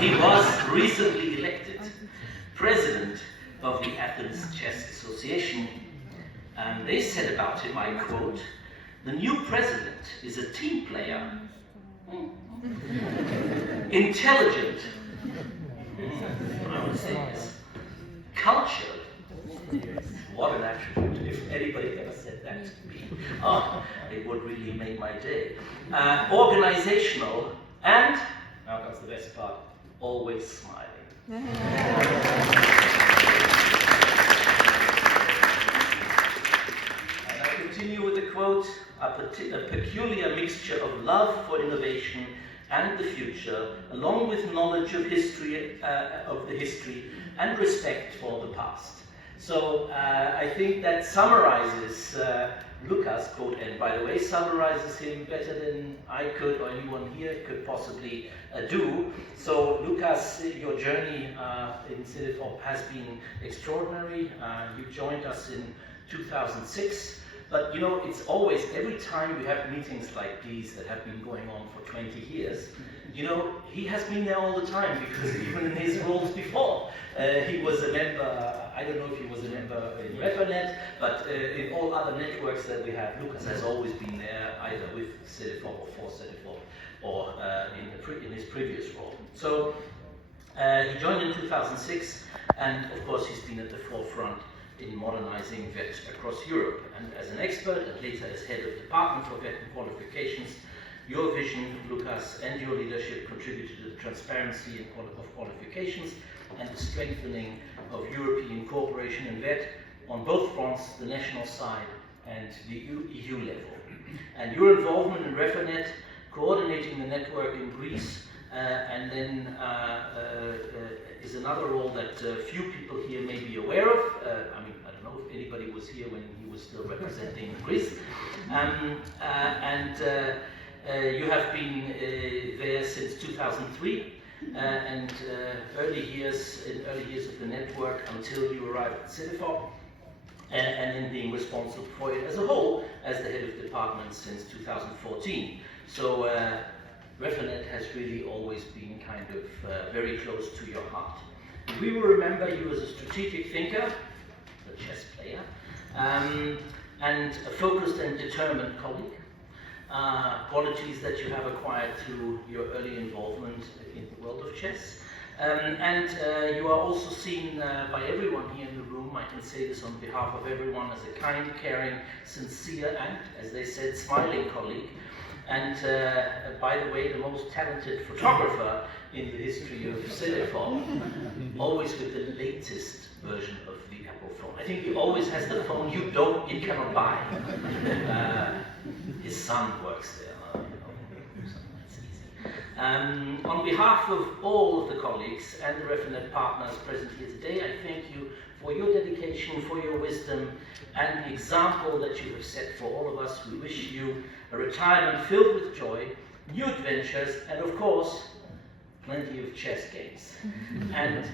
He was recently elected president of the Athens Chess Association, and they said about him, I quote, "The new president is a team player, intelligent, I would say yes, cultured." What an attribute, if anybody ever said that to me. It would really make my day. Organizational, and, now comes the best part, always smiling. And I continue with the quote, a peculiar mixture of love for innovation and the future, along with knowledge of history, and respect for the past. So I think that summarizes Lukas, quote, and by the way, summarizes him better than I could or anyone here could possibly do. So Lukas, your journey in Cedefop has been extraordinary. You joined us in 2006. But you know, it's always, every time we have meetings like these that have been going on for 20 years, you know, he has been there all the time, because even in his roles before, he was a member, I don't know if he was a member in ReferNet, but in all other networks that we have, Lukas has always been there, either with Cedefop or for Cedefop, or in his previous role. So he joined in 2006, and of course he's been at the forefront in modernizing VET across Europe. And as an expert, and later as head of department for VET and qualifications, your vision, Lukas, and your leadership contributed to the transparency of qualifications and the strengthening of European cooperation in VET on both fronts, the national side and the EU level. And your involvement in ReferNet, coordinating the network in Greece, and then is another role that few people here may be aware of. I mean, I don't know if anybody was here when he was still representing Greece. You have been there since 2003, and early years of the network until you arrived at Cedefop, and in being responsible for it as a whole as the head of department since 2014. So ReferNet has really always been kind of very close to your heart. We will remember you as a strategic thinker, a chess player, and a focused and determined colleague. Qualities that you have acquired through your early involvement in the world of chess. You are also seen by everyone here in the room, I can say this on behalf of everyone, as a kind, caring, sincere, and, as they said, smiling colleague. And by the way, the most talented photographer in the history of Cedefop, always with the latest version of the Apple phone. I think he always has the phone you cannot buy. His son works there. That's easy. On behalf of all of the colleagues and the ReferNet partners present here today, I thank you for your dedication, for your wisdom, and the example that you have set for all of us. We wish you a retirement filled with joy, new adventures, and of course, plenty of chess games. And